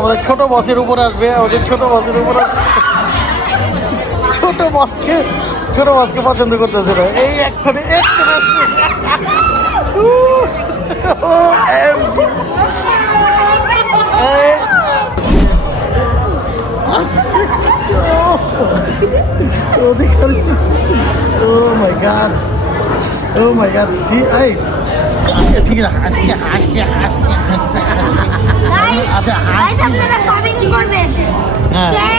আমাদের ছোট বসের উপর আসবে, আমাদের ছোট বসের উপর আসবে। ছোট বসকে পছন্দ করতেছে না, এই এক্ষণে Oh my god. Oh my god. See, hey. ঠিক আছে, হাসি আচ্ছা হাসি। আপনারা কমেন্ট করবেন কে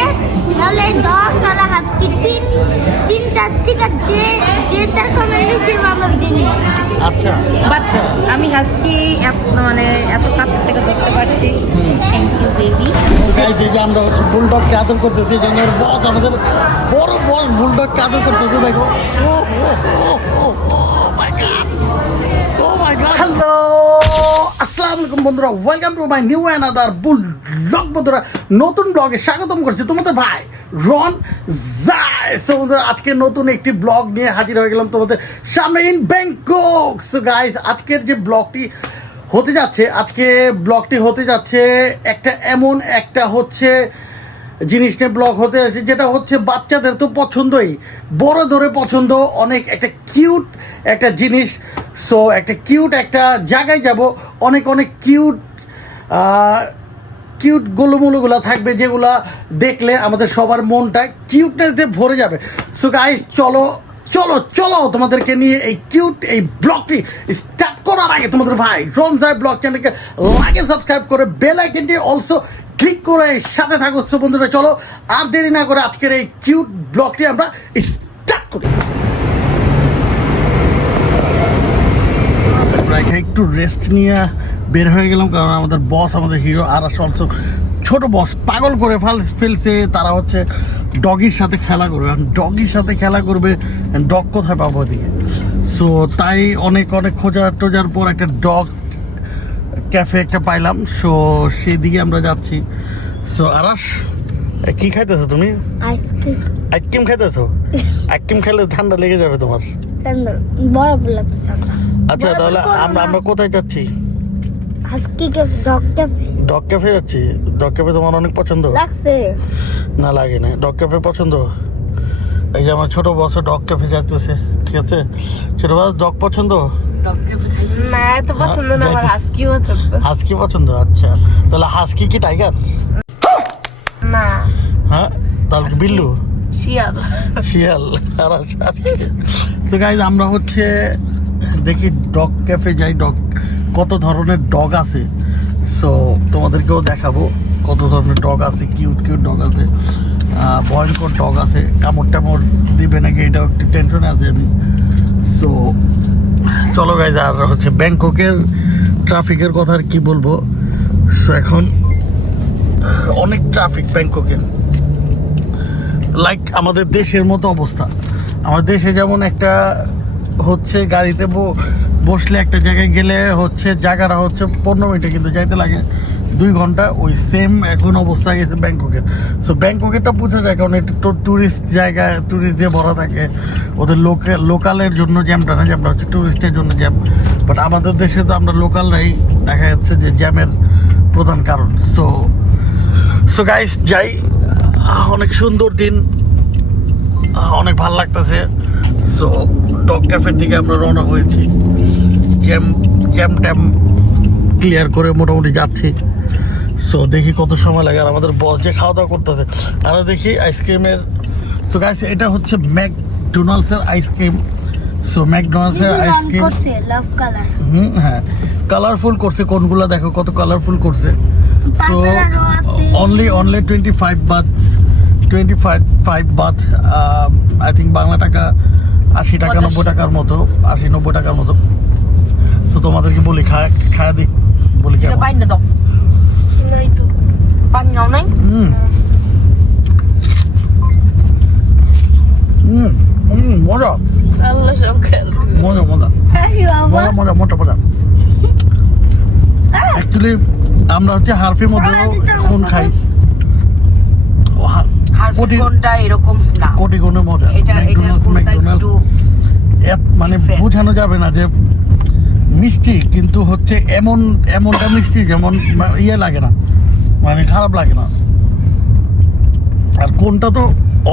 নালে ডগ নালে হাস্কি তিনটা ঠিক আছে, যে তার কমেন্ট বেশি আমরা জানি। আচ্ছা বাট আমি হাস্কি মানে এত কাছের থেকে ধরতে পারছি। Thank you baby. গাইস, এই যে আমরা হচ্ছে বুলডগকে আদর করতেছি, এই জন্য বস আমাদের বড় বস বুলডগকে আদর করতেছে। দেখো, হ্যালো আসসালামু আলাইকুম বন্ধুরা, welcome to my new another bulldog. বন্ধুরা, নতুন ব্লগে স্বাগতম করছি তোমাদের ভাই রন জায়। সো বন্ধুরা, আজকে নতুন একটি ব্লগ নিয়ে হাজির হয়ে গেলাম তোমাদের সামনে ইন ব্যাংকক। সো গাইস, আজকের যে ব্লগটি হতে যাচ্ছে একটা এমন একটা হচ্ছে জিনিস নিয়ে ব্লগ হতে যাচ্ছে, যেটা হচ্ছে বাচ্চাদের তো পছন্দই, বড় ধরে পছন্দ, অনেক একটা কিউট একটা জিনিস। সো একটা কিউট একটা জায়গায় যাব, অনেক কিউট গোলুমোলুগুলো থাকবে, যেগুলা দেখলে আমাদের সবার মনটা কিউটনেসে ভরে যাবে। সো গাইস, চলো তোমাদেরকে নিয়ে এই কিউট এই ব্লগটি স্টার্ট করার আগে তোমাদের ভাই রন জায় ব্লগ চ্যানেলকে লাইক এন্ড সাবস্ক্রাইব করে বেল আইকনটি অলসো ক্লিক করে সাথে থাকো। বন্ধুরা, চলো আর দেরি না করে আজকের এই কিউট ব্লগটি আমরা স্টার্ট করি। একটু রেস্ট নিয়ে বের হয়ে গেলাম, কারণ আমাদের বস, আমাদের হিরো আর অলসো ছোট বস পাগল করে ফেলছে। তারা হচ্ছে ডগির সাথে খেলা করবে, ডগির সাথে খেলা করবে, ডগ কোথায় পাবো ওদিকে। সো তাই অনেক খোঁজার পর একটা ডগ ক্যাফে একটা পাইলাম। সো সেদিকে আমরা যাচ্ছি। সো আরাস, কি খাইতেছো তুমি? আইসক্রিম খাইতেছো? আইসক্রিম খেলে ঠান্ডা লেগে যাবে তোমার। বরফ লাগছে। আচ্ছা, তাহলে আমরা কোথায় যাচ্ছি? ডগ ক্যাফে যাচ্ছি। ডগ ক্যাফে তোমার অনেক পছন্দ লাগছে? না, লাগে না। ডগ ক্যাফে পছন্দ। এই যে আমার ছোট বস ডগ ক্যাফে যাচ্ছে, ঠিক আছে? ছোট বস ডগ পছন্দ না, এত পছন্দ না, আমার হাস্কি পছন্দ। হাস্কি পছন্দ? আচ্ছা, তাহলে হাস্কি কি টাইগার? না। হ্যাঁ, তাহলে বিল্লু? শিয়াল। তো গাইজ, আমরা হচ্ছে দেখি ডগ ক্যাফে যাই, ডগ কত ধরনের ডগ আছে। সো তোমাদেরকেও দেখাবো কত ধরনের ডগ আছে, কিউট ডগ আছে, ভয়ঙ্কর ডগ আছে, কামড় দিবে নাকি এটাও একটু টেনশনে আছে আমি। সো চলো গাইজ, আর হচ্ছে ব্যাংককের ট্রাফিকের কথা আর কি বলবো। সো এখন অনেক ট্রাফিক ব্যাংককের, লাইক আমাদের দেশের মতো অবস্থা। আমাদের দেশে যেমন একটা হচ্ছে গাড়িতে বসলে একটা জায়গায় গেলে হচ্ছে জায়গাটা হচ্ছে 15 মিনিটে, কিন্তু যাইতে লাগে 2 ঘন্টা। ওই সেম এখন অবস্থা গেছে ব্যাংককের। সো ব্যাংককেরটা বোঝা যায়, কারণ এটা তো ট্যুরিস্ট জায়গায়, ট্যুরিস্ট দিয়ে ভরা থাকে। ওদের লোকালের জন্য জ্যামটা না, জ্যামটা হচ্ছে ট্যুরিস্টের জন্য জ্যাম। বাট আমাদের দেশে তো আমরা লোকালরাই দেখা যাচ্ছে যে জ্যামের প্রধান কারণ। সো গাইস, যাই। অনেক সুন্দর দিন, অনেক ভালো লাগতেছে। সো ডগ ক্যাফের দিকে আমরা রওনা হয়েছি, জ্যাম ট্যাম ক্লিয়ার করে মোটামুটি যাচ্ছি। সো দেখি কত সময় লাগে। আর আমাদের বস যে খাওয়া দাওয়া করতেছে, আমরা দেখি আইসক্রিমের। সো গাইস, এটা হচ্ছে ম্যাকডোনাল্ডসের আইসক্রিম। সো ম্যাকডোনাল্ডসের আইসক্রিম হ্যাঁ, কালারফুল করছে। কোনগুলা দেখো কত কালারফুল করছে। So only 25 Baat, I think Bangla টাকা 80 টাকা 90 টাকার মতো, 80-90 টাকার মতো। তো তোমাদেরকে বলি খায়া দিক, বলি কেমন। মজা অ্যাকচুয়ালি আমরা হচ্ছে হারফির মধ্যে কোন খাই, কোটি গুণের মজা। মানে বোঝানো যাবে না যে মিষ্টি, কিন্তু হচ্ছে এমনটা মিষ্টি যেমন ইয়ে লাগে না, মানে খারাপ লাগে না। আর কোনটা তো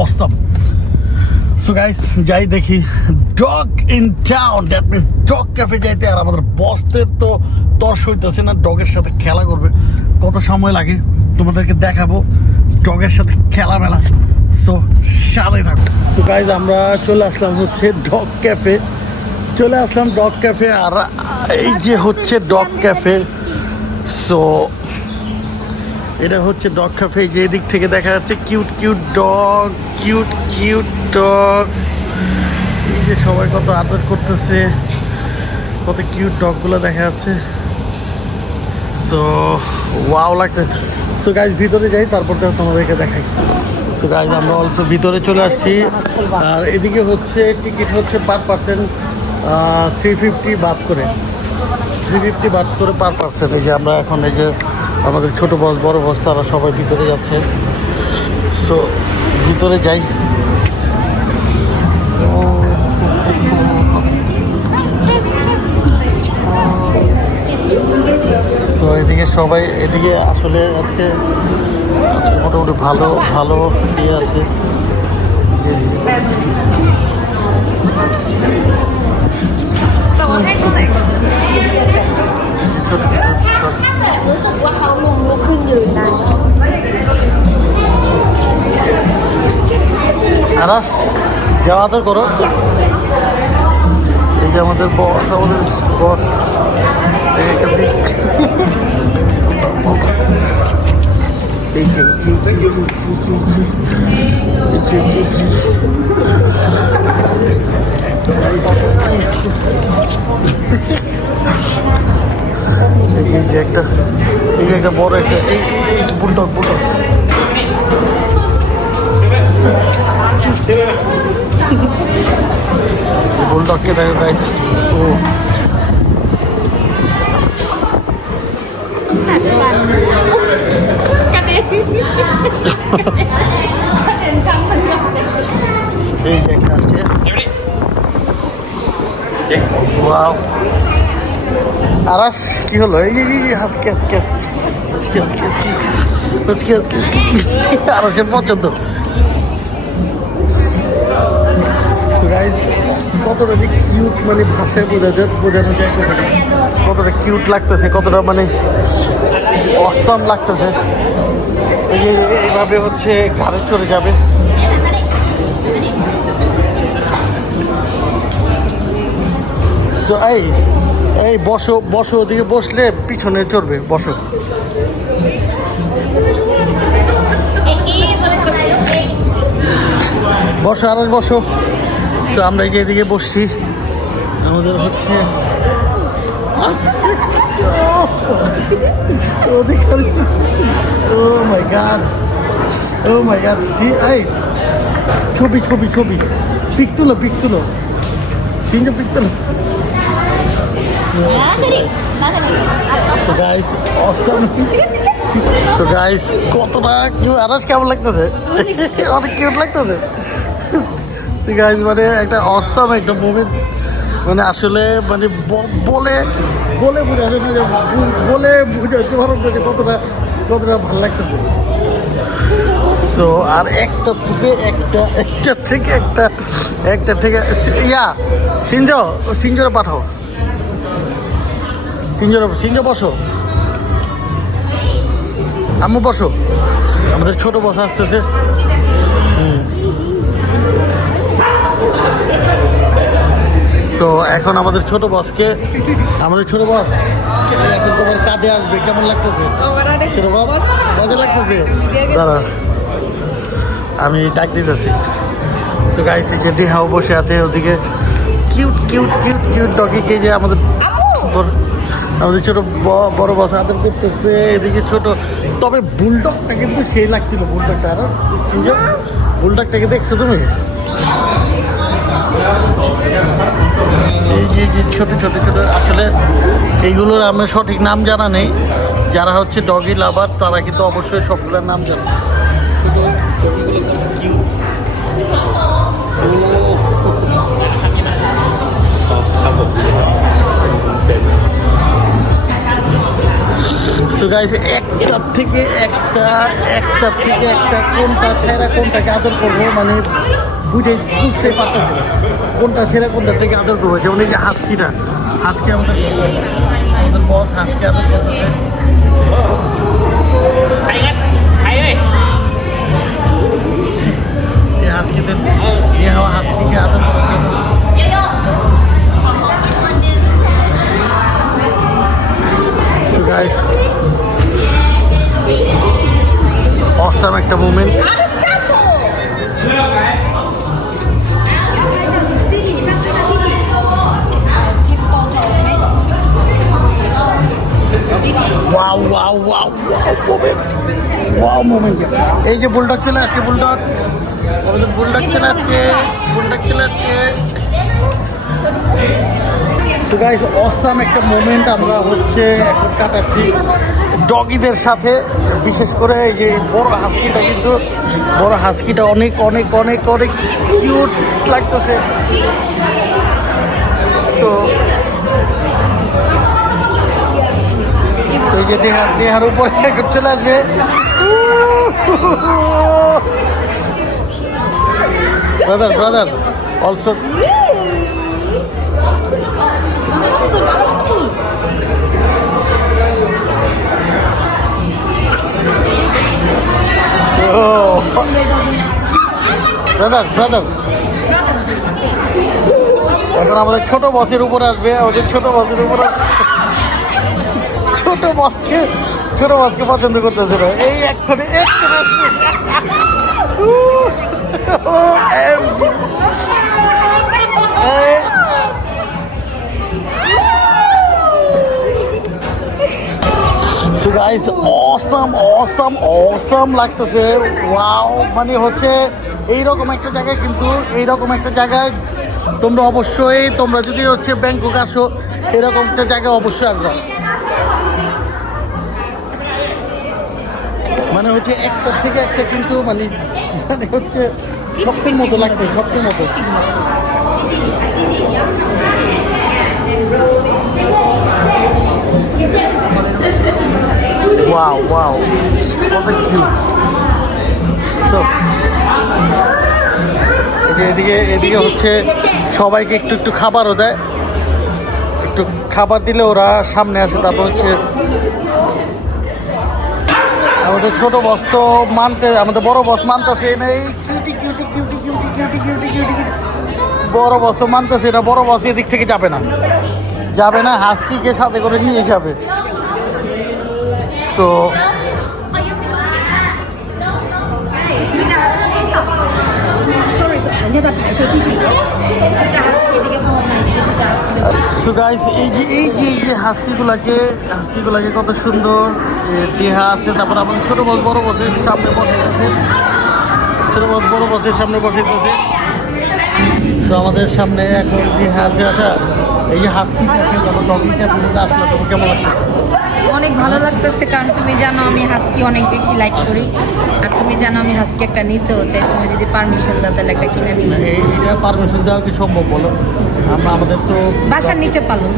অসাম। সো গাইস যাই দেখি dog in town, that means dog cafe যাইতে। আর আমাদের বসদের তো তর্স হইতেছে না, ডগের সাথে খেলা করবে। কত সময় লাগে তোমাদেরকে দেখাবো ডগের সাথে খেলামেলা। সো সাথে থাকো। সো গাইস আমরা চলে আসলাম হচ্ছে ডগ ক্যাফে, চলে আসলাম ডগ ক্যাফে। আর এই যে হচ্ছে ডগ ক্যাফে। সো এটা হচ্ছে ডগ ক্যাফে। যে দিক থেকে দেখা যাচ্ছে cute cute dog, cute cute dog. এই যে সবাই কত আদর করতেছে, কত কিউট ডগগুলো দেখা যাচ্ছে। সো ওয়াও লাগছে। সো গাইজ ভিতরে যাই, তারপর তো তোমাদেরকে দেখাই। সো গাইজ আমরা অলসো ভিতরে চলে আসছি। আর এদিকে হচ্ছে টিকিট হচ্ছে পার পার্সেন্ট 350 বাদ করে, 350 বাদ করে পার পার্সেন্ট। এই যে আমরা এখন এই যে আমাদের ছোট বস বড় বস তারা সবাই ভিতরে যাচ্ছে। সো ভিতরে যাই। সো এদিকে সবাই, এদিকে আসলে আজকে মোটামুটি ভালো ভালো ইয়ে আছে। আরাস যাওয়া আদর করো। এই যে আমাদের বস, আমাদের বস এই একটা এই যে একটা বড় একটা এই বুলডগ বুলডগ। বুলডগকে দেখো গাইস। ও এই যে একটা আসছে। ওয়াও আরাস কি হলো? এই যে আজকে আরাসের পছন্দ। কতটা যে কিউট, মানে ভাষায় বোঝানো যায় কতটা কিউট লাগতেছে, কতটা মানে অসাম লাগতেছে। এই যে এইভাবে হচ্ছে ঘাড়ে চড়ে যাবে। এই বসো বসো, ওদিকে বসলে পিছনে চড়বে, বসো। বসো আর বসো। তো আমরা এই যে এদিকে বসছি, আমাদের হচ্ছে ও মাই গড, ও মাই গড। এই ছবি ছবি ছবি, পিক তুলো পিক তুলো, তিনটে পিক তুলো। গাইস অসম। সো গাইস কতটা কিউট, আরাস কেমন লাগতেছে? অনেক কিউট লাগতেছে গাইস। মানে একটা অসম একটা মুভমেন্ট, মানে আসলে মানে বলে বলে বোঝাবে না, বলে বুঝাতে পারো যে কতটা কতটা ভালো লাগতেছে। সো আর একটা থেকে একটা থেকে ইয়া সিঞ্জরে পাঠাও। সিঞ্জ বসো, আম্মু বসো। আমাদের ছোট বস আসতেছে। তো এখন আমাদের ছোট বস এখন তোমার কাঁধে আসবে। কেমন লাগতেছে ছোট বস? মজা লাগতেছে? দাঁড়া আমি ডাক দিতেছি। সো গাইস এই যে দেহাও বসে আছে ওদিকে, কিউট কিউট কিউট কিউট ডগিকে যে আমাদের ছোট বড় বস আদর করতেছে। এদিকে ছোট, তবে বুলডগটা কিন্তু সেই লাগছিল। বুলডগটা আর বুলডগটাকে দেখছো তুমি? এই যে ছোট ছোট ছোট, আসলে এইগুলোর আমার সঠিক নাম জানা নেই। যারা হচ্ছে ডগি লাভার তারা কিন্তু অবশ্যই সবগুলোর নাম জানে। সো গাইস একটার থেকে একটা কোনটা ছেড়ে কোনটাকে আদর করবো মানে বুঝতে পারতেছি না কোনটা ছেড়ে কোনটা থেকে আদর করবো। যেমন এই যে হাস্কি আমাদের বস হাস্কি আদর করতেছে। এই হাস্কিদের নিয়ে হওয়া হাস্কিকে আদর করতেছে। So guys, awesome একটা মোমেন্ট। Wow moment. এই যে বুলডগ চলে আসছে, বুলডগ চলে আসছে। So guys, awesome একটা মোমেন্ট আমরা হচ্ছে এখন কাটাচ্ছি ডগিদের সাথে। বিশেষ করে এই যে বড় হাস্কিটা অনেক কিউট লাগতেছে। তো এই যে দেহার উপরে চলে আসবে। ব্রাদার অলসো ব্রাদার এখন আমাদের ছোট বসের উপর আসবে। ছোট বসকে পছন্দ করতেছে না। এই এক্ষণে So guys, awesome লাগতেছে। ওয়াও মানে হচ্ছে এইরকম একটা জায়গায়, কিন্তু এইরকম একটা জায়গায় তোমরা যদি হচ্ছে ব্যাংকক আসো, এরকম একটা জায়গায় অবশ্যই আসবে। মানে হচ্ছে একটা থেকে একটা, কিন্তু মানে হচ্ছে স্বপ্নের মতো লাগবে, স্বপ্নের মতো। ওয়াও কত কিউট। সো এদিকে হচ্ছে সবাইকে একটু খাবারও দেয়। একটু খাবার দিলে ওরা সামনে আসে। তারপর হচ্ছে আমাদের ছোট বস তো আমাদের বড় বস মানতেছে না। এই কিউটি বড় বস তো মানতেছে না। বড় বস এদিক থেকে যাবে না, হাস্কিকে সাথে করে নিয়ে যাবে। সো So guys, এই যে হাস্কিগুলাকে কত সুন্দর দেহা আছে। তারপর আমার ছোট বস বড় বসের সামনে বসাইতেছে। তো আমাদের সামনে এখন দেহা আছে। আচ্ছা, এই যে হাস্কিটাকে ডগিটা আসলে তোমার কেমন লাগছে? অনেক ভালো লাগতেছে, কারণ তুমি জানো আমি হাস্কি অনেক বেশি লাইক করি। আর তুমি জানো আমি হাস্কি একটা নিতেও চাই। তুমি যদি পারমিশন দাও তাহলে একটা কিনে নিবে। এইটা পারমিশন দেওয়া কি সম্ভব বলো? আমাদের তো বাসার নিচে পালন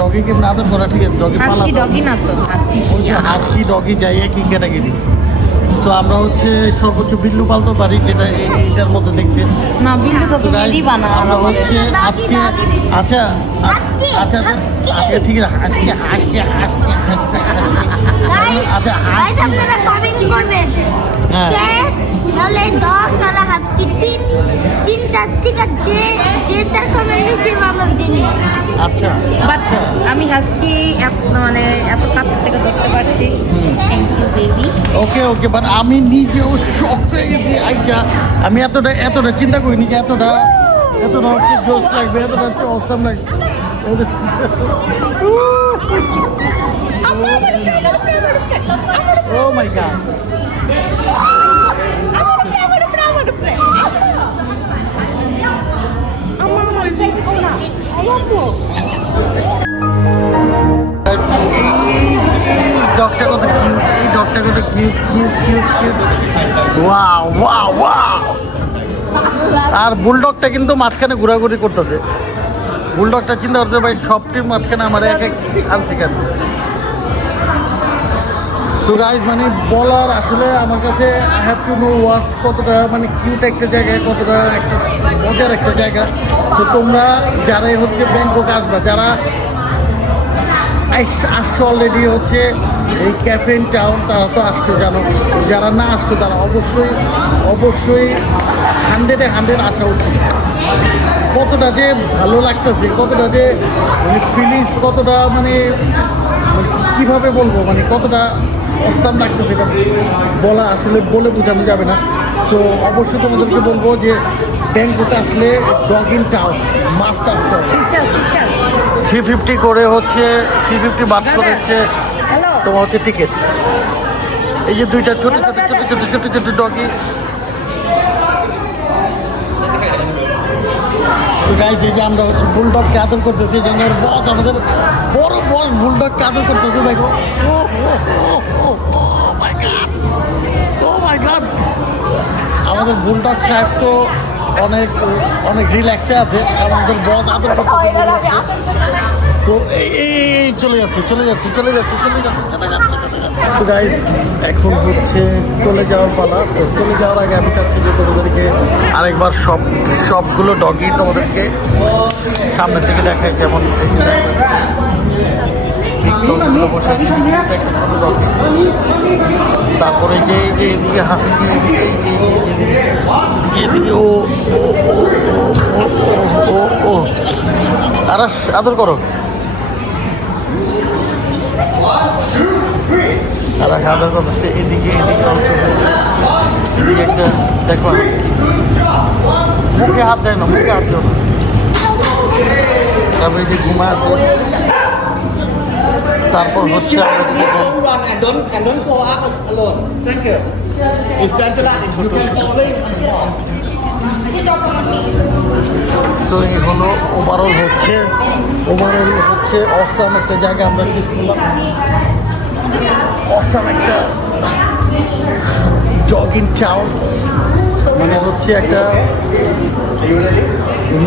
ডগি কিন্তু আদর করা ঠিক আছে। ডগি না তো হাস্কি ডগি যাইয়ে কি ক্যাটাগরি। সো আমরা হচ্ছে সর্বোচ্চ বিল্লু পালতে পারি, যেটা এইটার মধ্যে দেখতে না। বিল্লু তো তুমি দিবা না। আমরা হচ্ছে আজকে আচ্ছা ঠিক আছে। হাসকি আচ্ছা আপনারা কমেন্ট করবেন কে নালে ডগ নালে হাস্কি তিনটা ঠিক আছে। যে তার কমেন্ট বেশি আমরা জানি। আচ্ছা বাট আমি হাস্কি মানে এত কাছের থেকে ধরতে পারছি। Thank you baby. Okay but আমি নিজেও শক হয়ে গেছি। আচ্ছা আমি এতটা চিন্তা করিনি যে এতটা হচ্ছে জোশ লাগবে, এতটা হচ্ছে অসাম লাগবে। Oh my god. ডগটা কত কিউট। ওয়াও। আর বুলডগটা কিন্তু মাঝখানে ঘোরাঘুরি করতেছে। বুলডগটা চিন্তা করতে ভাই, সবটির মাঝখানে আমার এক আনছে কেন। সো গাইজ মানে বলার আসলে আমার কাছে I have to no words কতটা মানে কিউট একটা জায়গায়, কতটা একটা মজার একটা জায়গা। তো তোমরা যারাই হচ্ছে ব্যাংকক আসবা, যারা আসছো অলরেডি হচ্ছে এই ক্যাফে ইন টাউন, তারা তো আসছো জানো। যারা না আসছো তারা অবশ্যই অবশ্যই 100-এ 100 আসা উচিত। কতটা যে ভালো লাগতেছে, কতটা যে মানে ফিলিংস, কতটা মানে কীভাবে বলবো, মানে কতটা অস্থান লাগতেছে এটা বলা আসলে বলে বোঝানো যাবে না। সো অবশ্যই তোমাদেরকে বলবো যে ব্যাংককে আসলে ডগ ইন টাউন মাস্ট আসতে হবে। 350 করে হচ্ছে 350 বাদ করে হচ্ছে তোমার হচ্ছে টিকিট। এই যে দুইটা ছোট ছোট ছোট ছোট ছোট ছোট ডগি। তো গাইজ এই যে আমরা হচ্ছে বুলডগকে আদর করতেছি, এই জন্য বস আমাদের বড় বস বুলডগকে আদর করতেছে। দেখো ও মাই গড, আমাদের বুলডগ সাহেব তো অনেক অনেক রিল্যাক্সে আছে, আর আমাদের বস আদর করতেছে। তো এই চলে যাচ্ছে চলে যাচ্ছে চলে যাচ্ছে চলে যাচ্ছে চলে যাচ্ছে চলে যাচ্ছে। তো গাইজ এখন হচ্ছে চলে যাওয়ার পালা। তো চলে যাওয়ার আগে আমি চাচ্ছি যে তোমাদেরকে আরেকবার সবগুলো ডগি তোমাদেরকে সামনের থেকে দেখাই। যেমন তারপরে যে এই যে এদিকে হাসকি, এদিকে ও ও ও ও ও আর আদর করো। আর আদর করতেছে এদিকে এদিকে অংশ, এদিকে একটা দেখো মুখে হাত দেয় না, মুখে হাত দেয় না। তারপরে যে ঘুমা আছে, তারপর হচ্ছে don't go up alone. Thank you. It's Angela. You can follow him. So এই হলো ওভারঅল হচ্ছে অসাম একটা জায়গা আমরা ঠিক করলাম। অসাম একটা ডগ ইন টাউন, মানে হচ্ছে একটা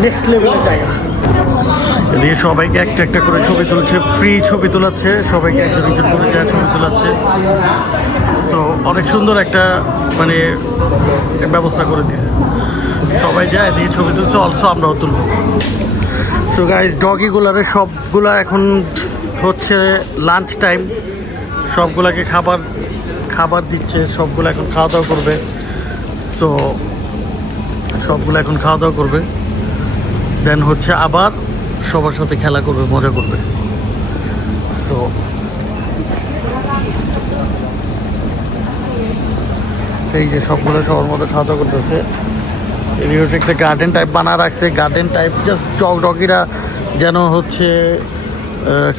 নেক্সট লেভেলের জায়গা। এদিকে সবাইকে একটা একটা করে ছবি তুলছে, ফ্রি ছবি তোলাচ্ছে সবাইকে, একজন একজন করে যায় ছবি তোলাচ্ছে। সো অনেক সুন্দর একটা মানে ব্যবস্থা করে দিয়েছে, সবাই যায় এদিকে ছবি তুলছে, অলসো আমরাও তুলব। সো গাইজ ডগিগুলারে সবগুলা এখন হচ্ছে লাঞ্চ টাইম, সবগুলাকে খাবার দিচ্ছে, সবগুলো এখন খাওয়া দাওয়া করবে। সো সবগুলো এখন খাওয়া দাওয়া করবে, দেন হচ্ছে আবার সবার সাথে খেলা করবে, মজা করবে। সো সেই যে সবগুলো সবার মতো খাওয়া দাওয়া করতেছে। এদিকে হচ্ছে একটা গার্ডেন টাইপ বানা রাখছে, গার্ডেন টাইপ জাস্ট ডগিরা যেন হচ্ছে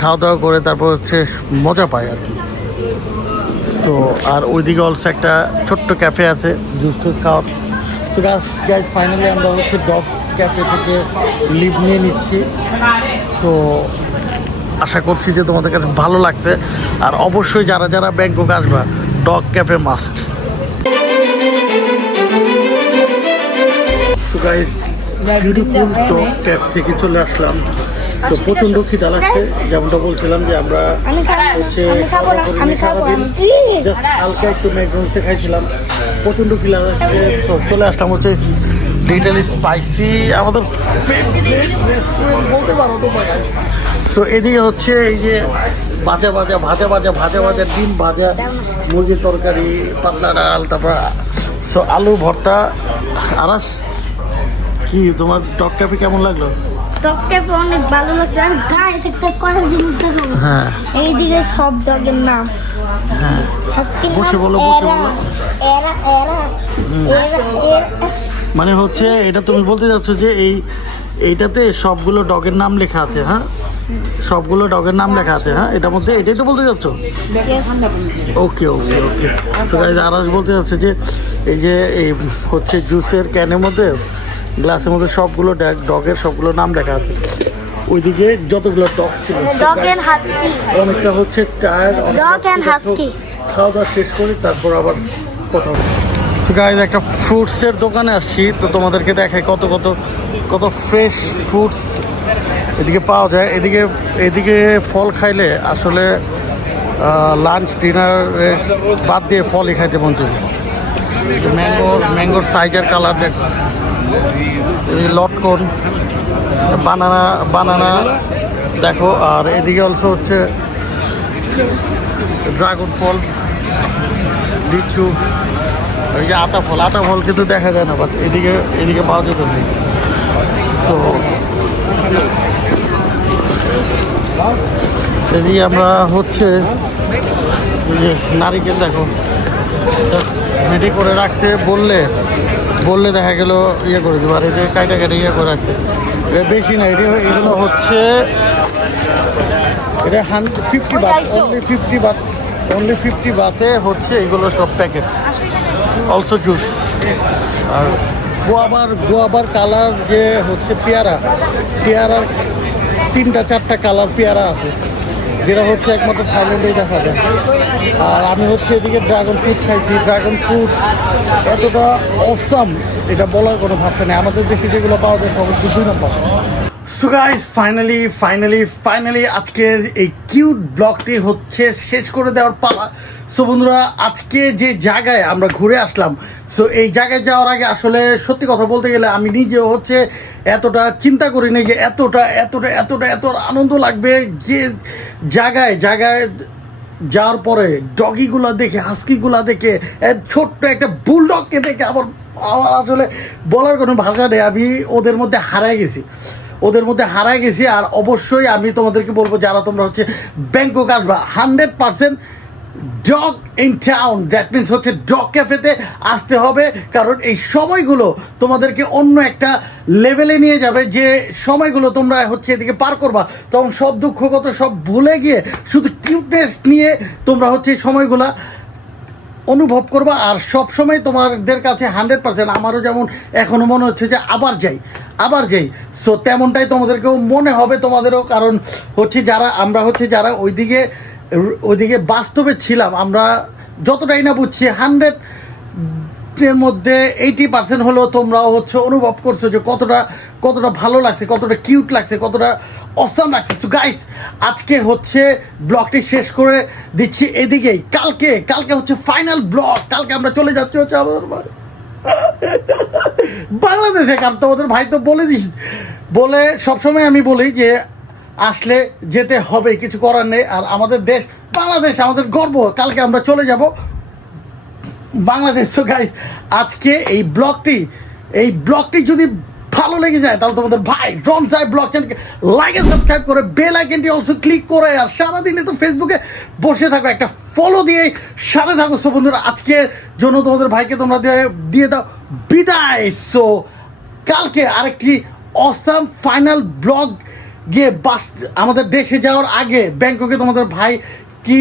খাওয়া দাওয়া করে তারপর হচ্ছে মজা পায় আর কি। সো আর ওইদিকে অলসো একটা ছোট্ট ক্যাফে আছে জুস টুস খাওয়ার। সো গাইজ ফাইনালি আমরা হচ্ছে ডগ ক্যাফে থেকে লিভ নিয়ে নিচ্ছি। সো আশা করছি যে তোমাদের কাছে ভালো লাগছে, আর অবশ্যই যারা যারা ব্যাংকক আসবা dog cafe must. So guys beautiful dog cafe থেকে চলে আসলাম। তো প্রচণ্ড খিদা লাগছে, যেমনটা বলছিলাম যে আমরা হচ্ছে জাস্ট হালকা একটু ম্যাকডোনাল্ডসে খাইছিলাম, প্রচণ্ড খিদা লাগছে। তো চলে আসলাম হচ্ছে লিটল স্পাইসি, আমাদের রেস্টুরেন্ট বলতে পারো তোমরা। সো এদিকে হচ্ছে এই যে ভাজা ডিম ভাজা, মুরগির তরকারি, পাতলা ডাল, তারপর সো আলু ভর্তা। আরাস কি তোমার ডগ ক্যাফে কেমন লাগলো? ডগ ক্যাফে অনেক ভালো লাগছে। আর গায়ে একটা কথা জিনিস দেখো, হ্যাঁ এইদিকে সব ডগের নাম। হ্যাঁ বসে বলো। মানে হচ্ছে এটা তুমি বলতে চাচ্ছ যে এইটাতে সবগুলো ডগের নাম লেখা আছে? হ্যাঁ, সবগুলো ডগের নাম লেখা আছে। হ্যাঁ, এটার মধ্যে এটাই তো বলতে চাচ্ছ? ওকে ওকে ওকে। সো গাইস আরাস বলতে চাচ্ছে যে এই যে এই হচ্ছে জুসের ক্যানের মধ্যে, গ্লাসের মধ্যে সবগুলো ডগের সবগুলো নাম লেখা আছে। ওইদিকে যতগুলো ডগ ছিল ডগ এন্ড হাস্কি, অনেকটা হচ্ছে টায়ার্ড, ডগ এন্ড হাস্কি। খাওয়া দাওয়া শেষ করি তারপর আবার কথা বলি। সো গাইস একটা ফ্রুটসের দোকানে আসছি, তো তোমাদেরকে দেখাই কত ফ্রেশ ফ্রুটস এদিকে পাওয়া যায়। এদিকে ফল খাইলে আসলে লাঞ্চ ডিনার বাদ দিয়ে ফলই খাইতে মন চাইবে। ম্যাঙ্গোর সাইজের কালার দেখ, এই লটকন, বানানা দেখো। আর এদিকে অলসো হচ্ছে ড্রাগন ফল, লিচু, এই যে আতা ফল কিন্তু দেখা যায় না, বাট এদিকে পাওয়া যেত না। তো এদিকে আমরা হচ্ছে নারিকেল দেখো রেডি করে রাখছে, বললে দেখা গেল ইয়ে করে দেবো। আর এই যে কাইটা ইয়ে করে রাখছে, বেশি না, এগুলো হচ্ছে এটা 50 বাট, অনলি 50 বাতে হচ্ছে এগুলো সব প্যাকেট। Also juice. আর গোয়াবার কালার যে হচ্ছে পেয়ারার 3-4টা কালার পেয়ারা আছে, যেটা হচ্ছে একমাত্র থাইল্যান্ডেই দেখা যায়। আর আমি হচ্ছে এদিকে ড্রাগন ফ্রুট খাইছি। ড্রাগন ফ্রুট এতটা অসাম, এটা বলার কোনো ভাষা নেই। আমাদের দেশে যেগুলো পাওয়া যায় সব 2 নম্বর। সো গাইস, ফাইনালি আজকের এই কিউট ব্লগটি হচ্ছে শেষ করে দেওয়ার পালা। সো বন্ধুরা, আজকে যে জায়গায় আমরা ঘুরে আসলাম, সো এই জায়গায় যাওয়ার আগে আসলে সত্যি কথা বলতে গেলে আমি নিজেও হচ্ছে এতটা চিন্তা করিনি যে এত আনন্দ লাগবে। যে জায়গায় যাওয়ার পরে ডগিগুলো দেখে, হাস্কিগুলো দেখে, ছোট্ট একটা বুলডগকে দেখে আমার আসলে বলার কোনো ভাষা নেই। আমি ওদের মধ্যে হারায় গেছি। আর অবশ্যই আমি তোমাদেরকে বলবো, যারা তোমরা হচ্ছে ব্যাংকক আসবা, 100% dog in town, that means হচ্ছে ডগ ক্যাফেতে আসতে হবে। কারণ এই সময়গুলো তোমাদেরকে অন্য একটা লেভেলে নিয়ে যাবে। যে সময়গুলো তোমরা হচ্ছে এদিকে পার করবা, তখন সব দুঃখগত সব ভুলে গিয়ে শুধু কিউটনেস নিয়ে তোমরা হচ্ছে এই সময়গুলা অনুভব করবা। আর সব সময় তোমাদের কাছে 100%, আমারও যেমন এখনও মনে হচ্ছে যে আবার যাই। সো তেমনটাই তোমাদেরকেও মনে হবে, তোমাদেরও। কারণ হচ্ছে যারা ওইদিকে বাস্তবে ছিলাম, আমরা যতটাই না বুঝছি 100-এর মধ্যে 80% হলেও তোমরাও হচ্ছে অনুভব করছো যে কতটা ভালো লাগছে, কতটা কিউট লাগছে, কতটা অসাম লাগছে। তো গাইস, আজকে হচ্ছে ব্লগটি শেষ করে দিচ্ছি এদিকেই। কালকে হচ্ছে ফাইনাল ব্লগ। কালকে আমরা চলে যাচ্ছি হচ্ছে আমাদের বাংলাদেশে। কারণ তোমাদের ভাই তো বলে সবসময় আমি বলি যে আসলে যেতে হবে, কিছু করার নেই। আর আমাদের দেশ বাংলাদেশ, আমাদের গর্ব। কালকে আমরা চলে যাব বাংলাদেশ। তো গাইস, আজকে এই ব্লগটি যদি ভালো লেগে যায়, তাহলে তোমাদের ভাই ড্রোন সাহেব ব্লগ চ্যানেলকে লাইক এন্ড সাবস্ক্রাইব করে বেল আইকনটি অলসো ক্লিক করে, আর সারাদিনে তো ফেসবুকে বসে থাকো, একটা ফলো দিয়ে সাথে থাকো। সো বন্ধুরা, আজকের জন্য তোমাদের ভাইকে তোমরা দিয়ে দাও বিদায়। সো কালকে আরেকটি অসাম ফাইনাল ব্লগ গিয়ে আমাদের দেশে যাওয়ার আগে ব্যাংককে তোমাদের ভাই কি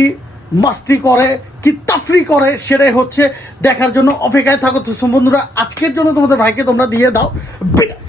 মাস্তি করে, কি তাফরি করে, সেটাই হচ্ছে দেখার জন্য অপেক্ষায় থাকো। তো বন্ধুরা, আজকের জন্য তোমাদের ভাইকে তোমরা দিয়ে দাও বিদায়।